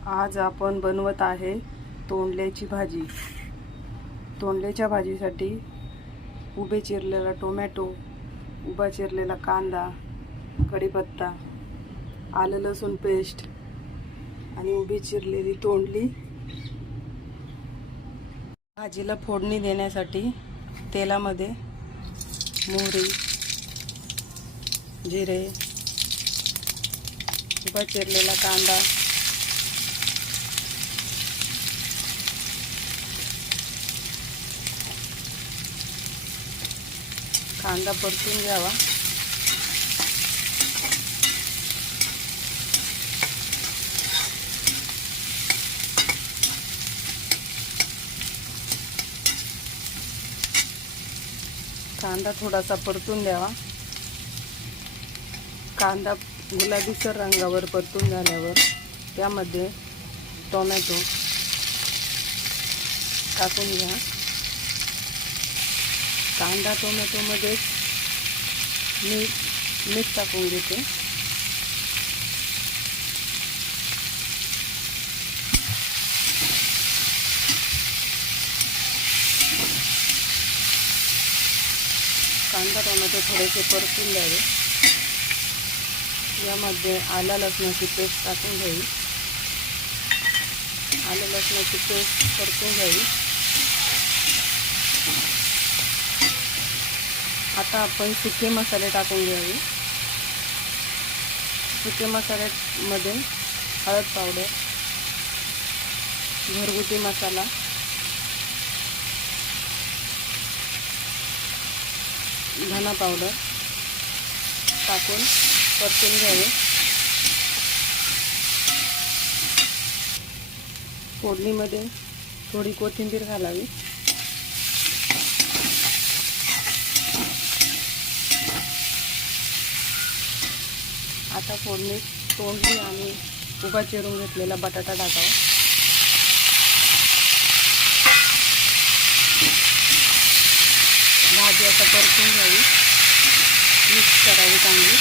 आज आपण बनवत आहे तोंडल्याची भाजी। तोंडल्याच्या भाजीसाठी उभे चिरलेला टोमॅटो, उभा चिरलेला कांदा, कढीपत्ता, आलं लसूण पेस्ट आणि उभी चिरलेली तोंडली। भाजीला फोडणी देण्यासाठी तेलामध्ये मोहरी, जिरे, उभा चिरलेला कांदा, कांदा परतून घ्यावा। कांदा थोडासा परतून द्यावा। कांदा गुलाबीसर रंगावर परतून झाल्यावर त्यामध्ये टोमॅटो टाकून घ्या। कांदा टोमॅटोमध्ये मीठ टाकून घेते। कांदा टोमॅटो थोडेसे परतून द्यावे। यामध्ये आलं लसणाची पेस्ट टाकून घ्यावी। आलं लसणाची पेस्ट परतून घ्यावी। आता आपण सुके मसाले टाकून घ्यावे। सुके मसाल्यामध्ये हळद पावडर, घरगुती मसाला, धना पावडर टाकून परतून घ्यावे। फोडणीमध्ये थोडी कोथिंबीर घालावी। आता फोडणीत तोंडली आणि उभा चिरून घेतलेला बटाटा टाकावा। भाजी आता परतून घ्यावी, मिक्स करावी चांगली।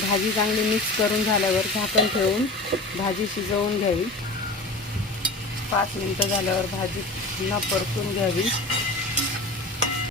भाजी चांगली मिक्स करून झाल्यावर झाकण ठेवून भाजी शिजवून घ्यावी। 5 मिनिटं झाल्यावर भाजी पुन्हा परतून घ्यावी।